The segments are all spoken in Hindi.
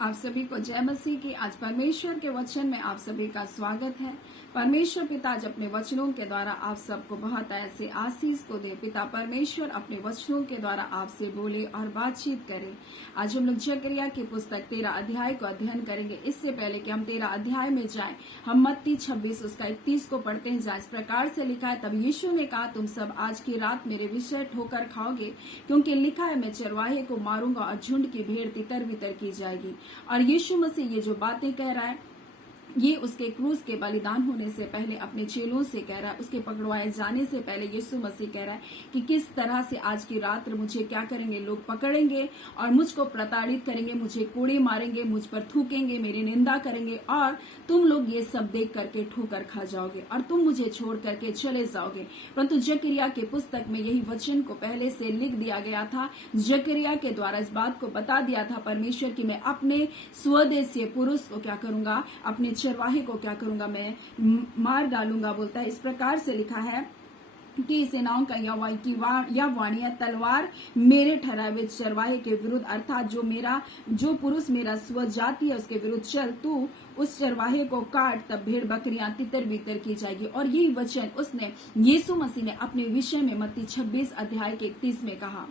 आप सभी को जय मसीह की। आज परमेश्वर के वचन में आप सभी का स्वागत है। परमेश्वर पिता आज अपने वचनों के द्वारा आप सबको बहुत ऐसे आशीष को दे। पिता परमेश्वर अपने वचनों के द्वारा आपसे बोले और बातचीत करे। आज हम लोग जकरिया की पुस्तक 13 अध्याय को अध्ययन करेंगे। इससे पहले कि हम 13 अध्याय में जाएं, हम मत्ती 26 उसका 31 को पढ़ते हैं, जहाँ इस प्रकार से लिखा है, तब यीशु ने कहा, तुम सब आज की रात मेरे विषय ठोकर खाओगे, क्योंकि लिखा है, मैं चरवाहे को मारूंगा और झुंड की भीड़ तितर बितर की जाएगी। और यीशु मसीह ये जो बातें कह रहा है, ये उसके क्रूस के बलिदान होने से पहले अपने चेलों से कह रहा है। उसके पकड़वाए जाने से पहले यीशु मसीह कह रहा है कि किस तरह से आज की रात मुझे क्या करेंगे, लोग पकड़ेंगे और मुझको प्रताड़ित करेंगे, मुझे कोड़े मारेंगे, मुझ पर थूकेंगे, मेरी निंदा करेंगे, और तुम लोग ये सब देख करके ठोकर खा जाओगे और तुम मुझे छोड़ करके चले जाओगे। परंतु जकरिया के पुस्तक में यही वचन को पहले से लिख दिया गया था। जकरिया के द्वारा इस बात को बता दिया था परमेश्वर की मैं अपने स्वदेशीय पुरुष को क्या करूंगा, अपने चरवाहे को क्या करूंगा, मैं मार डालूंगा। बोलता है, इस प्रकार से लिखा है कि सेनाओं का यह वाणी तलवार मेरे ठहराए चरवाहे के विरुद्ध, अर्थात जो पुरुष मेरा स्वजाति है उसके विरुद्ध चल, तू उस चरवाहे को काट, तब भेड़ बकरियां तितर बितर की जाएगी। और यही वचन उसने यीशु मसीह ने अपने विषय में मत्ती 26 अध्याय के 31 में कहा।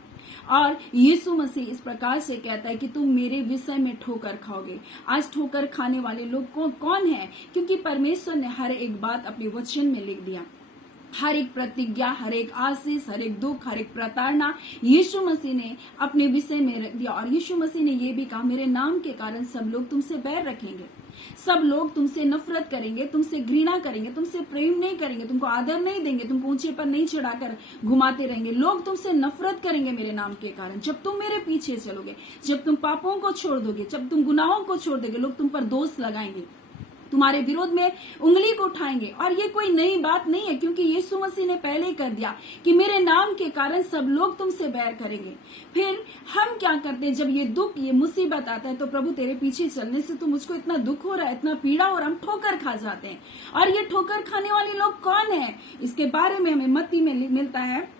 और यीशु मसीह इस प्रकार से कहता है कि तुम मेरे विषय में ठोकर खाओगे। आज ठोकर खाने वाले लोग कौन है? क्योंकि परमेश्वर ने हर एक बात अपने वचन में लिख दिया। हर एक प्रतिज्ञा, हर एक आशीष, हर एक दुख, हर एक प्रताड़ना यीशु मसीह ने अपने विषय में रख दिया। और यीशु मसीह ने यह भी कहा, मेरे नाम के कारण सब लोग तुमसे बैर रखेंगे, सब लोग तुमसे नफरत करेंगे, तुमसे घृणा करेंगे, तुमसे प्रेम नहीं करेंगे, तुमको आदर नहीं देंगे, तुमको ऊंचे पर नहीं चढ़ाकर घुमाते रहेंगे। लोग तुमसे नफरत करेंगे मेरे नाम के कारण। जब तुम मेरे पीछे चलोगे, जब तुम पापों को छोड़ दोगे, जब तुम गुनाहों को छोड़ दोगे, लोग तुम पर दोष लगाएंगे, तुम्हारे विरोध में उंगली को उठाएंगे। और ये कोई नई बात नहीं है, क्योंकि यीशु मसीह ने पहले ही कर दिया कि मेरे नाम के कारण सब लोग तुमसे बैर करेंगे। फिर हम क्या करते हैं, जब ये दुख, ये मुसीबत आता है, तो प्रभु तेरे पीछे चलने से तो मुझको इतना दुख हो रहा है, इतना पीड़ा हो रहा है, हम ठोकर खा जाते हैं। और ये ठोकर खाने वाले लोग कौन है, इसके बारे में हमें मत्ती में मिलता है,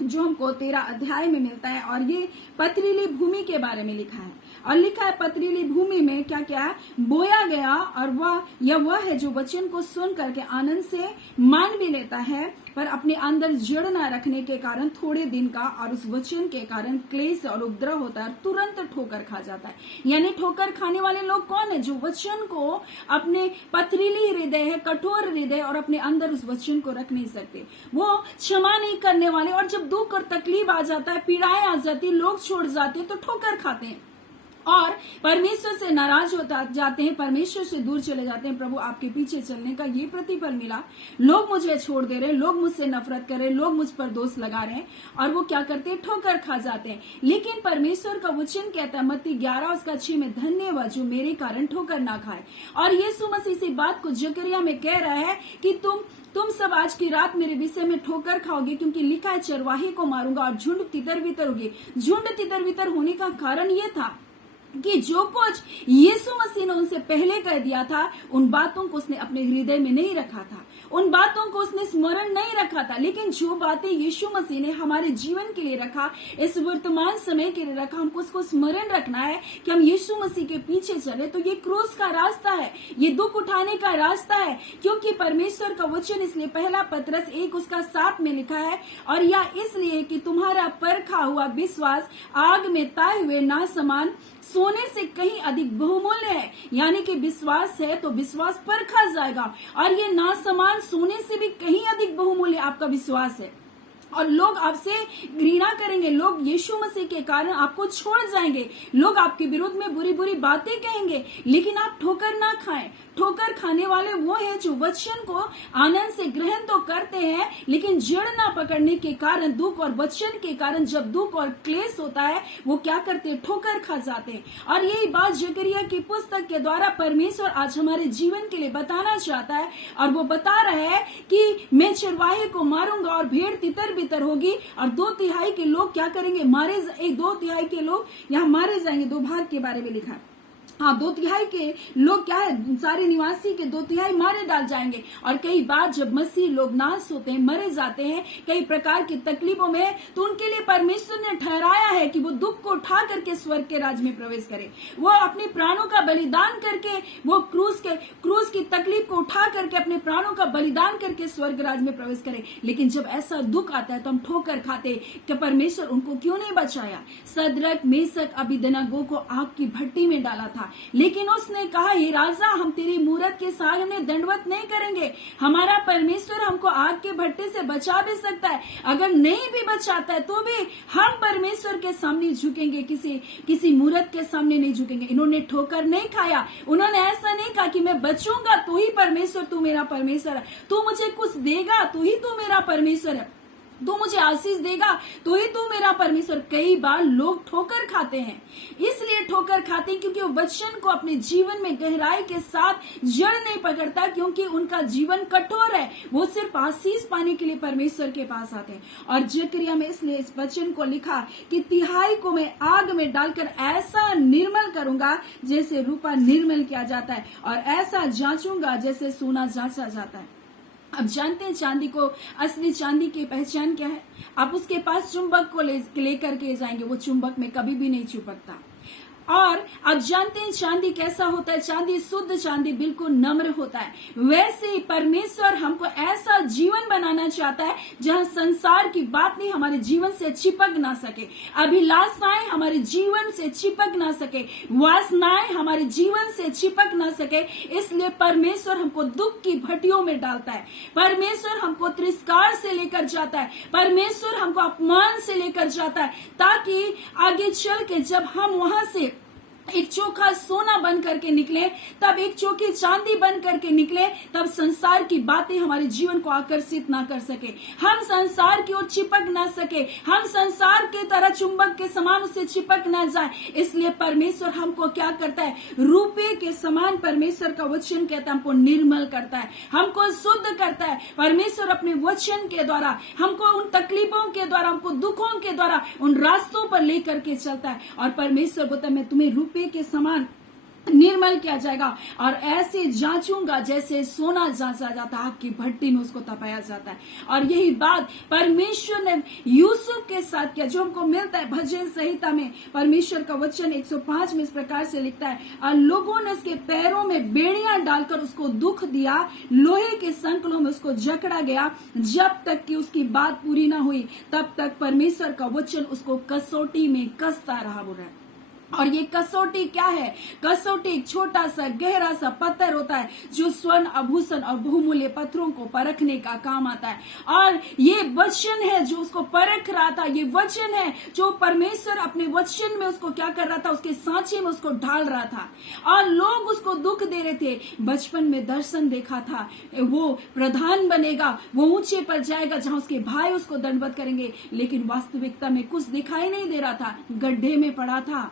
जो हमको 13 अध्याय में मिलता है। और ये पथरीली भूमि के बारे में लिखा है। और लिखा है, पथरीली भूमि में क्या क्या बोया गया, और वह है जो वचन को सुन करके आनंद से मान भी लेता है, पर अपने अंदर जड़ न रखने के कारण थोड़े दिन का और उस वचन के कारण क्लेश और उपद्रव होता है, तुरंत ठोकर खा जाता है। यानी ठोकर खाने वाले लोग कौन है? जो वचन को अपने पथरीली हृदय है, कठोर हृदय, और अपने अंदर उस वचन को रख नहीं सकते, वो क्षमा नहीं करने वाले। और जब दुख और तकलीफ आ जाता है, पीड़ाएं आ जाती है, लोग छोड़ जाते हैं, तो ठोकर खाते हैं और परमेश्वर से नाराज होता जाते हैं, परमेश्वर से दूर चले जाते हैं। प्रभु आपके पीछे चलने का ये प्रतिफल मिला, लोग मुझे छोड़ दे रहे हैं, लोग मुझसे नफरत कर रहे हैं, लोग मुझ पर दोष लगा रहे हैं, और वो क्या करते हैं, ठोकर खा जाते हैं। लेकिन परमेश्वर का वचन कहता है मत्ती 11 उसका 6 में, धन्य वह जो मेरे कारण ठोकर ना खाए। और यीशु मसीह इसी बात को जकरिया में कह रहा है कि तुम सब आज की रात मेरे विषय में ठोकर खाओगे, क्योंकि लिखा है, चरवाहे को मारूंगा और झुंड तितर बितर होगी। झुंड तितर बितर होने का कारण ये था कि जो कुछ यीशु मसीह ने उनसे पहले कह दिया था, उन बातों को उसने अपने हृदय में नहीं रखा था, उन बातों को उसने स्मरण नहीं रखा था। लेकिन जो बातें यीशु मसीह ने हमारे जीवन के लिए रखा, इस वर्तमान समय के लिए रखा, हमको उसको स्मरण रखना है कि हम यीशु मसीह के पीछे चले। तो ये क्रूस का रास्ता है, ये दुख उठाने का रास्ता है, क्योंकि परमेश्वर का वचन, इसलिए पहला पतरस 1 उसका 7 में लिखा है, और यह इसलिए कि तुम्हारा परखा हुआ विश्वास आग में ताए हुए ना समान सोने से कहीं अधिक बहुमूल्य है। यानी कि विश्वास है तो विश्वास परखा जाएगा, और ये ना समान सोने से भी कहीं अधिक बहुमूल्य आपका विश्वास है। और लोग आपसे घृणा करेंगे, लोग यीशु मसीह के कारण आपको छोड़ जाएंगे, लोग आपके विरोध में बुरी बुरी बातें कहेंगे, लेकिन आप ठोकर ना खाएं। ठोकर खाने वाले वो हैं जो वचन को आनंद से ग्रहण तो करते हैं, लेकिन जड़ ना पकड़ने के कारण, दुख और वचन के कारण जब दुख और क्लेश होता है, वो क्या करते हैं, ठोकर खा जाते हैं। और यही बात जकरिया की पुस्तक के द्वारा परमेश्वर आज हमारे जीवन के लिए बताना चाहता है। और वो बता रहा है कि मैं चरवाहे को मारूंगा और भेड़ तितर बितर होगी, और 2/3 के लोग क्या करेंगे, 2/3 के लोग यहाँ मारे जाएंगे। 2 भाग के बारे में लिखा है। हाँ, 2/3 के लोग क्या है, सारे निवासी के 2/3 मारे डाल जाएंगे। और कई बार जब मसीह लोग नाश होते हैं, मरे जाते हैं कई प्रकार की तकलीफों में, तो उनके लिए परमेश्वर ने ठहराया है कि वो दुख को उठा करके स्वर्ग के राज में प्रवेश करे। वो अपने प्राणों का बलिदान करके, वो क्रूस की तकलीफ को उठा करके अपने प्राणों का बलिदान करके स्वर्ग राज में प्रवेश करे। लेकिन जब ऐसा दुख आता है तो हम ठोकर खाते कि परमेश्वर उनको क्यों नहीं बचाया। सदरक, मेशक, अबेदनगो को आग की भट्टी में डाला था, लेकिन उसने कहा, हे राजा, हम तेरी मूरत के सामने दंडवत नहीं करेंगे। हमारा परमेश्वर हमको आग के भट्टे से बचा भी सकता है, अगर नहीं भी बचाता है तो भी हम परमेश्वर के सामने झुकेंगे, किसी मूरत के सामने नहीं झुकेंगे। इन्होंने ठोकर नहीं खाया, उन्होंने ऐसा नहीं कहा कि मैं बचूंगा तो ही परमेश्वर तू मेरा परमेश्वर है, तू मुझे कुछ देगा तो ही तू मेरा परमेश्वर है, तू मुझे आशीष देगा तो ही तू मेरा परमेश्वर। कई बार लोग ठोकर खाते हैं, इसलिए ठोकर खाते हैं क्योंकि वो वचन को अपने जीवन में गहराई के साथ जड़ नहीं पकड़ता, क्योंकि उनका जीवन कठोर है। वो सिर्फ आशीष पाने के लिए परमेश्वर के पास आते हैं। और जकरिया में इसलिए इस वचन को लिखा कि 1/3 को मैं आग में डालकर ऐसा निर्मल करूंगा जैसे रूपा निर्मल किया जाता है, और ऐसा जांचूंगा जैसे सोना जांचा जाता है। अब जानते हैं चांदी को, असली चांदी की पहचान क्या है? आप उसके पास चुंबक को लेकर के जाएंगे, वो चुंबक में कभी भी नहीं चिपकता। और अब जानते हैं चांदी कैसा होता है? चांदी, शुद्ध चांदी, बिल्कुल नम्र होता है। वैसे ही परमेश्वर हमको ऐसा जीवन बनाना चाहता है जहां संसार की बात नहीं हमारे जीवन से चिपक ना सके, अभिलाषाएं हमारे जीवन से चिपक ना सके, वासनाएं हमारे जीवन से चिपक ना सके। इसलिए परमेश्वर हमको दुख की भट्टियों में डालता है, परमेश्वर हमको तिरस्कार से लेकर जाता है, परमेश्वर हमको अपमान से लेकर जाता है, ताकि आगे चल के जब हम वहां से एक चोखा सोना बन करके निकले, तब एक चोखी चांदी बन करके निकले, तब संसार की बातें हमारे जीवन को आकर्षित ना कर सके, हम संसार की ओर चिपक ना सके, हम संसार के तरह चुंबक के समान उससे चिपक ना जाए। इसलिए परमेश्वर हमको क्या करता है? रूपे के समान परमेश्वर का वचन कहता है हमको निर्मल करता है, हमको शुद्ध करता है। परमेश्वर अपने वचन के द्वारा हमको उन तकलीफों के द्वारा, हमको दुखों के द्वारा उन रास्तों पर लेकर के चलता है। और परमेश्वर बोलता है मैं तुम्हें रूपे के समान निर्मल किया जाएगा, और ऐसे जांचूंगा जैसे सोना जांचा जाता है, आग की भट्टी में उसको तपाया जाता है। और यही बात परमेश्वर ने यूसुफ के साथ किया, जो हमको मिलता है भजन संहिता में। परमेश्वर का वचन 105 में इस प्रकार से लिखता है, और लोगों ने उसके पैरों में बेड़ियां डालकर उसको दुख दिया, लोहे के संकलों में उसको जकड़ा गया, जब तक कि उसकी बात पूरी ना हुई तब तक परमेश्वर का वचन उसको कसौटी में कसता रहा। बोल रहा है, और ये कसौटी क्या है? कसौटी एक छोटा सा गहरा सा पत्थर होता है जो स्वर्ण, आभूषण और बहुमूल्य पत्थरों को परखने का काम आता है। और ये वचन है जो उसको परख रहा था, ये वचन है जो परमेश्वर अपने वचन में उसको क्या कर रहा था? उसके सांचे में उसको ढाल रहा था। और लोग उसको दुख दे रहे थे। बचपन में दर्शन देखा था, वो प्रधान बनेगा, वो ऊंचे पर जाएगा जहां उसके भाई उसको दंडवत करेंगे, लेकिन वास्तविकता में कुछ दिखाई नहीं दे रहा था। गड्ढे में पड़ा था,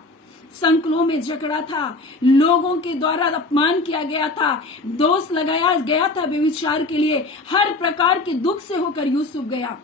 संकलों में जकड़ा था, लोगों के द्वारा अपमान किया गया था, दोष लगाया गया था व्यभिचार के लिए, हर प्रकार के दुख से होकर यूसुफ गया।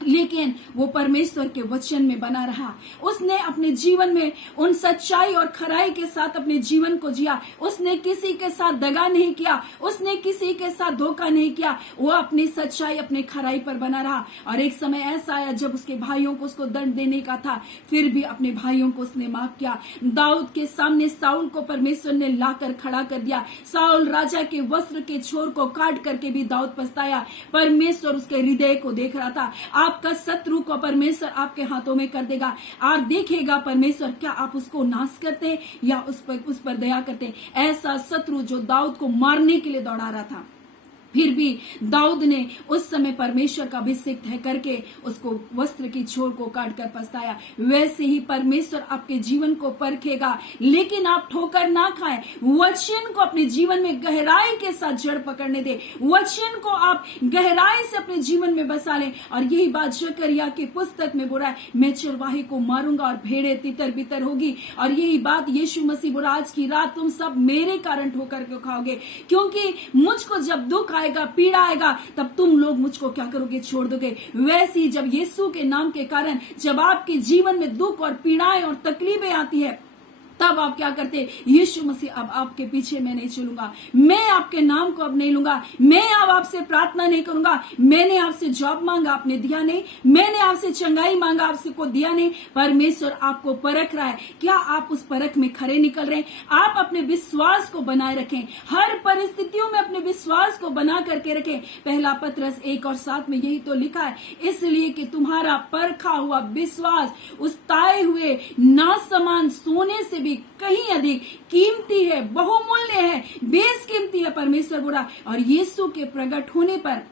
लेकिन वो परमेश्वर के वचन में बना रहा। उसने अपने जीवन में उन सच्चाई और खराई के साथ अपने जीवन को जिया। उसने किसी के साथ दगा नहीं किया, उसने किसी के साथ धोखा नहीं किया। वो अपनी सच्चाई, अपने खराई पर बना रहा। और एक समय ऐसा आया जब उसके भाइयों को उसको दंड देने का था, फिर भी अपने भाइयों को उसने माफ किया। दाऊद के सामने साउल को परमेश्वर ने लाकर खड़ा कर दिया। साउल राजा के वस्त्र के छोर को काट करके भी दाऊद पछताया। परमेश्वर उसके हृदय को देख रहा था। आपका शत्रु को परमेश्वर आपके हाथों में कर देगा, और देखेगा परमेश्वर क्या आप उसको नाश करते हैं या उस पर दया करते हैं। ऐसा शत्रु जो दाऊद को मारने के लिए दौड़ा रहा था, फिर भी दाऊद ने उस समय परमेश्वर का अभिषेक तय करके उसको वस्त्र की छोर को काट कर पछताया। वैसे ही परमेश्वर आपके जीवन को परखेगा, लेकिन आप ठोकर ना खाएं। वचन को अपने जीवन में गहराई के साथ जड़ पकड़ने दे, वचन को आप गहराई से अपने जीवन में बसा लें। और यही बात जकरिया की पुस्तक में बोला है, मैं चरवाहे को मारूंगा और भेड़े तितर बितर होगी। और यही बात यीशु मसीह बोला, आज की रात तुम सब मेरे कारण ठोकर के खाओगे, क्योंकि मुझको जब दुख आएगा, पीड़ा आएगा, तब तुम लोग मुझको क्या करोगे? छोड़ दोगे। वैसे ही जब यीशु के नाम के कारण जब आपके जीवन में दुख और पीड़ाएं और तकलीफें आती है, तब आप क्या करते, यीशु मसीह अब आपके पीछे मैं नहीं चलूंगा, मैं आपके नाम को अब नहीं लूंगा, मैं अब आपसे प्रार्थना नहीं करूंगा, मैंने आपसे जॉब मांगा आपने दिया नहीं, मैंने आपसे चंगाई मांगा आपसे को दिया नहीं। परमेश्वर आपको परख रहा है, क्या आप उस परख में खरे निकल रहे हैं? आप अपने विश्वास को बनाए रखें, हर परिस्थितियों में अपने विश्वास को बना करके रखें। पहला पत्रस 1:7 में यही तो लिखा है, इसलिए कि तुम्हारा परखा हुआ विश्वास उस ताए हुए नासमान सोने से भी कहीं अधिक कीमती है, बहुमूल्य है, बेशकीमती है। परमेश्वर बोला, और यीशु के प्रकट होने पर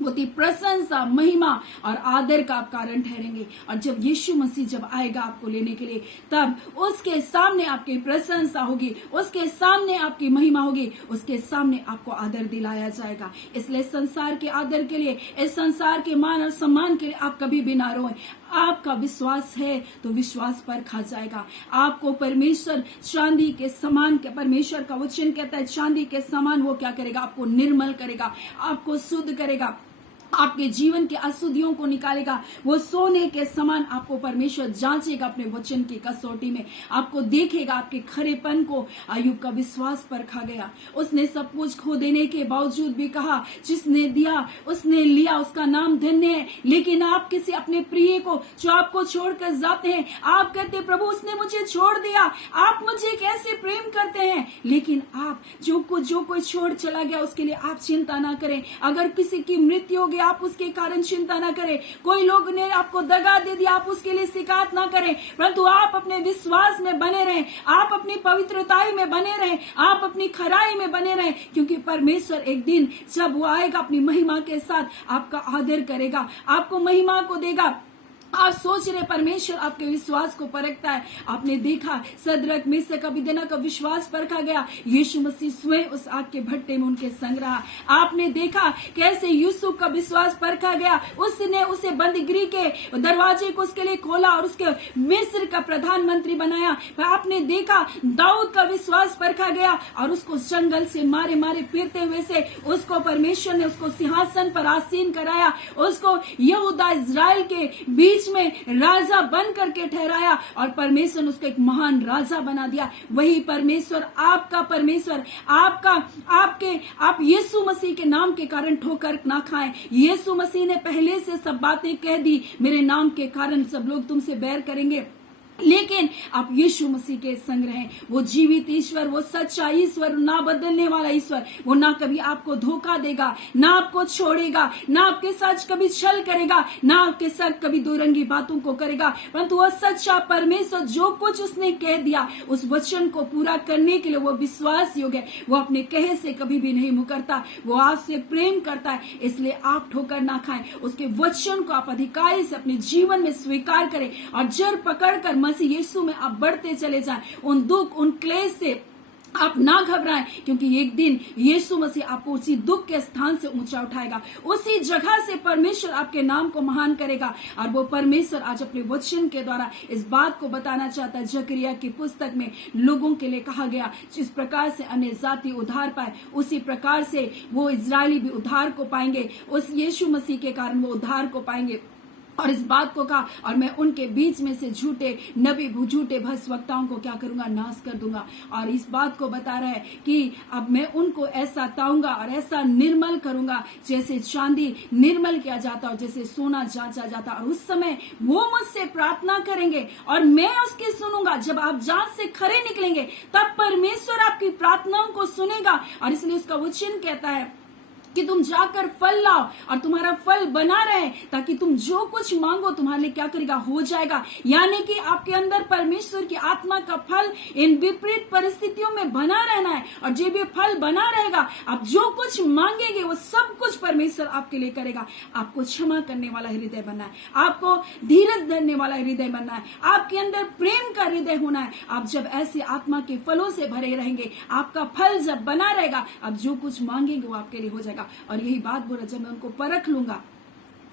वो प्रशंसा, महिमा और आदर का आप कारण ठहरेंगे। और जब यीशु मसीह जब आएगा आपको लेने के लिए, तब उसके सामने आपकी प्रशंसा होगी, उसके सामने आपकी महिमा होगी, उसके सामने आपको आदर दिलाया जाएगा। इसलिए संसार के आदर के लिए, इस संसार के मान और सम्मान के लिए आप कभी भी ना रोएं। आपका विश्वास है तो विश्वास पर खा जाएगा। आपको परमेश्वर चांदी के समान, परमेश्वर का वचन कहता है चांदी के समान वो क्या करेगा, आपको निर्मल करेगा, आपको शुद्ध करेगा, आपके जीवन की अशुद्धियों को निकालेगा। वो सोने के समान आपको परमेश्वर जांचेगा अपने वचन की कसौटी में, आपको देखेगा आपके खरेपन को। अय्यूब का विश्वास परखा गया, उसने सब कुछ खो देने के बावजूद भी कहा, जिसने दिया उसने लिया, उसका नाम धन्य है। लेकिन आप किसी अपने प्रिय को जो आपको छोड़कर जाते हैं, आप कहते प्रभु उसने मुझे छोड़ दिया, आप मुझे कैसे प्रेम करते हैं। लेकिन आप जो कोई छोड़ चला गया उसके लिए आप चिंता ना करें। अगर किसी की मृत्यु हो गई आप उसके कारण चिंता ना करें, कोई लोग ने आपको दगा दे दिया आप उसके लिए शिकायत ना करें, परंतु आप अपने विश्वास में बने रहें, आप अपनी पवित्रताई में बने रहें, आप अपनी खराई में बने रहें। क्योंकि परमेश्वर एक दिन जब वो आएगा अपनी महिमा के साथ आपका आदर करेगा, आपको महिमा को देगा। आप सोच रहे परमेश्वर आपके विश्वास को परखता है। आपने देखा सदरक मेशक अबेदनगो का विश्वास परखा गया, यीशु मसीह स्वयं उस आग के भट्टे में उनके संग रहा। आपने देखा कैसे यूसुफ का विश्वास परखा गया, उसने उसे बंदीगृह के दरवाजे को उसके लिए खोला और उसके मिस्र का प्रधानमंत्री बनाया। आपने देखा दाऊद का विश्वास परखा गया और उसको जंगल से मारे मारे फिरते हुए से उसको परमेश्वर ने उसको सिंहासन पर आसीन कराया, उसको यहूदा इजराइल के बीच में राजा बन करके ठहराया और परमेश्वर ने उसको एक महान राजा बना दिया। वही परमेश्वर आपका परमेश्वर आप यीशु मसीह के नाम के कारण ठोकर ना खाएं। यीशु मसीह ने पहले से सब बातें कह दी, मेरे नाम के कारण सब लोग तुमसे बैर करेंगे, लेकिन आप यीशु मसीह के संग रहें। वो जीवित ईश्वर, वो सच्चा ईश्वर, ना बदलने वाला ईश्वर, वो ना कभी आपको धोखा देगा, ना आपको छोड़ेगा, ना आपके साथ कभी छल करेगा, ना आपके साथ कभी दो रंगी बातों को करेगा। परंतु वो सच्चा परमेश्वर जो कुछ उसने कह दिया उस वचन को पूरा करने के लिए वो विश्वास योग्य है। वो अपने कहे से कभी भी नहीं मुकरता, वो आपसे प्रेम करता है। इसलिए आप ठोकर ना खाएं, उसके वचन को आप अधिकारी से अपने जीवन में स्वीकार करें और जड़ पकड़कर मसीह यीशु में आप बढ़ते चले जाएं। उन दुख, उन क्लेश से आप ना घबराएं, क्योंकि एक दिन यीशु मसीह आपको उसी दुख के स्थान से ऊंचा उठाएगा, उसी जगह से परमेश्वर आपके नाम को महान करेगा। और वो परमेश्वर आज अपने वचन के द्वारा इस बात को बताना चाहता है। जकरिया की पुस्तक में लोगों के लिए कहा गया, जिस प्रकार से अन्य जाति उद्धार पाए उसी प्रकार से वो इजरायली भी उद्धार को पाएंगे, उस यीशु मसीह के कारण वो उद्धार को पाएंगे। और इस बात को कहा, और मैं उनके बीच में से झूठे नबी, झूठे भविष्यवक्ताओं को क्या करूंगा, नाश कर दूंगा। और इस बात को बता रहा है कि अब मैं उनको ऐसा ताऊंगा और ऐसा निर्मल करूंगा जैसे चांदी निर्मल किया जाता और जैसे सोना जांचा जाता। और उस समय वो मुझसे प्रार्थना करेंगे और मैं उसकी सुनूंगा। जब आप जांच से खरे निकलेंगे तब परमेश्वर आपकी प्रार्थनाओं को सुनेगा। और इसलिए उसका वचन कहता है कि तुम जाकर फल लाओ और तुम्हारा फल बना रहे, ताकि तुम जो कुछ मांगो तुम्हारे लिए क्या करेगा, हो जाएगा। यानी कि आपके अंदर परमेश्वर की आत्मा का फल इन विपरीत परिस्थितियों में बना रहना है। और जब ये फल बना रहेगा, आप जो कुछ मांगेंगे वो सब कुछ परमेश्वर आपके लिए करेगा। आपको क्षमा करने वाला हृदय बनना है, आपको धीरज धरने वाला हृदय बनना है, आपके अंदर प्रेम का हृदय होना है। आप जब ऐसे आत्मा के फलों से भरे रहेंगे, आपका फल जब बना रहेगा, आप जो कुछ मांगेंगे वो आपके लिए हो जाएगा। और यही बात बोला, जब मैं उनको परख लूंगा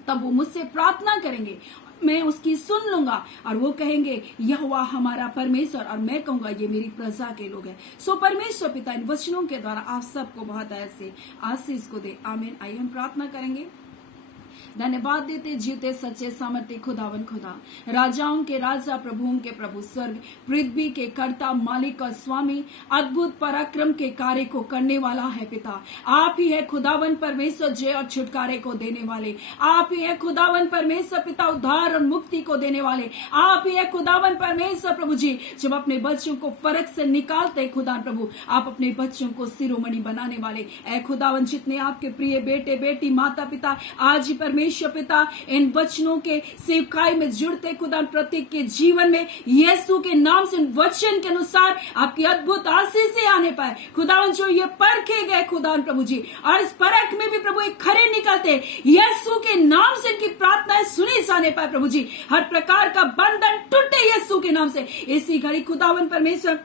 तब वो मुझसे प्रार्थना करेंगे, मैं उसकी सुन लूंगा और वो कहेंगे यहोवा हमारा परमेश्वर, और मैं कहूंगा ये मेरी प्रजा के लोग हैं। सो परमेश्वर पिता इन वचनों के द्वारा आप सबको बहुत ऐसे आशीष को दे। आमीन। आइए हम प्रार्थना करेंगे। धन्यवाद देते जीते सच्चे सामर्थ्य खुदावन खुदा, राजाओं के राजा, प्रभुओं के प्रभु, स्वर्ग पृथ्वी के कर्ता, मालिक और स्वामी, अद्भुत पराक्रम के कार्य को करने वाला है पिता। आप ही है खुदावन परमेश्वर, जय और छुटकारे को देने वाले। आप ही है खुदावन परमेश्वर पिता, उद्धार और मुक्ति को देने वाले। आप ही है खुदावन परमेश्वर प्रभु जी, जब अपने बच्चों को फर्क से निकालते खुदा प्रभु, आप अपने बच्चों को शिरोमणि बनाने वाले। ऐ खुदावन, जितने आपके प्रिय बेटे बेटी, माता पिता आज ही परमेश्वर पिता इन वचनों के सेवकाई में जुड़ते खुदा, प्रत्येक के जीवन में यीशु के नाम से वचन के अनुसार आपकी अद्भुत आशीष आने पाए खुदावन। जो ये परखे गए खुदा प्रभु जी, और इस परख में भी प्रभु एक खरे निकलते यीशु के नाम से इनकी प्रार्थनाएं सुनी जाने पाए प्रभु जी। हर प्रकार का बंधन टूटे यीशु के नाम से। इसी घड़ी खुदावन परमेश्वर,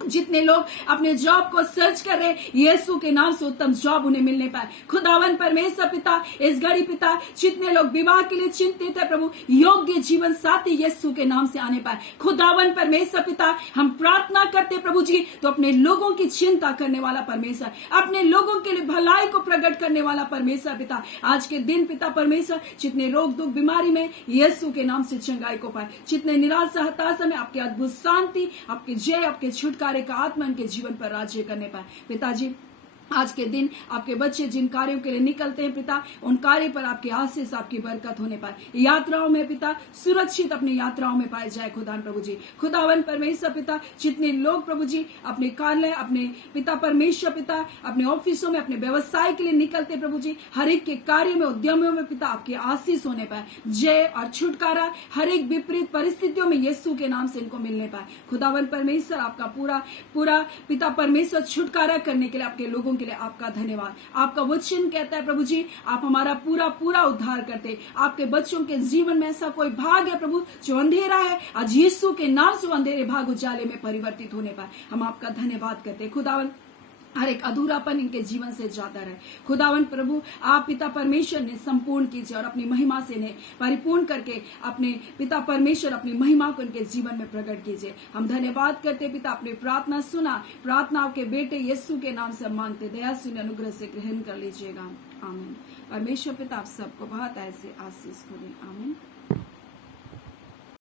जितने लोग अपने जॉब को सर्च कर रहे, यीशु के नाम से उत्तम जॉब उन्हें मिलने पाए खुदावन परमेश्वर पिता। इस घड़ी पिता, जितने लोग विवाह के लिए चिंतित है प्रभु, योग्य जीवन साथी यीशु के नाम से आने पाए खुदावन परमेश्वर पिता। हम प्रार्थना करते प्रभु जी, तो अपने लोगों की चिंता करने वाला परमेश्वर, अपने लोगों के लिए भलाई को प्रकट करने वाला परमेश्वर पिता, आज के दिन पिता परमेश्वर, जितने रोग दुख बीमारी में यीशु के नाम से चंगाई को पाए, जितने निराशा हताशा में आपकी अद्भुत शांति, आपके जय, आपके छुटकारे का आत्मा इनके जीवन पर राज्य करने पाए पिताजी। आज के दिन आपके बच्चे जिन कार्यों के लिए निकलते हैं पिता, उन कार्य पर आपकी आशीष, आपकी बरकत होने पाए। यात्राओं में पिता सुरक्षित अपनी यात्राओं में पाए जाए खुदान प्रभु जी। खुदावन परमेश्वर पिता, जितने लोग प्रभु जी अपने कार्यालय, अपने पिता परमेश्वर पिता, अपने ऑफिसों में, अपने व्यवसाय के लिए निकलते प्रभु जी, हर एक के कार्य में, उद्यमों में पिता आपकी आशीष होने पाए, जय और छुटकारा हर एक विपरीत परिस्थितियों में यीशु के नाम से इनको मिलने पाए खुदावन परमेश्वर। आपका पूरा पूरा पिता परमेश्वर छुटकारा करने के लिए आपके लोगों के लिए आपका धन्यवाद। आपका वचन कहता है प्रभु जी, आप हमारा पूरा पूरा उद्धार करते। आपके बच्चों के जीवन में ऐसा कोई भाग है प्रभु जो अंधेरा है, आज यीशु के नाम से अंधेरे भाग उजाले में परिवर्तित होने पाए। हम आपका धन्यवाद करते हैं खुदावन। हर एक अधूरापन इनके जीवन से जाता रहे खुदावन प्रभु। आप पिता परमेश्वर ने संपूर्ण कीजिए और अपनी महिमा से इन्हें परिपूर्ण करके अपने पिता परमेश्वर अपनी महिमा को इनके जीवन में प्रकट कीजिए। हम धन्यवाद करते पिता, अपनी प्रार्थना सुना, प्रार्थना आपके बेटे यीशु के नाम से मांगते, दया से अनुग्रह से ग्रहण कर लीजिएगा। आमीन। परमेश्वर पिता आप सबको बहुत ऐसे आशीष को दे। आमीन।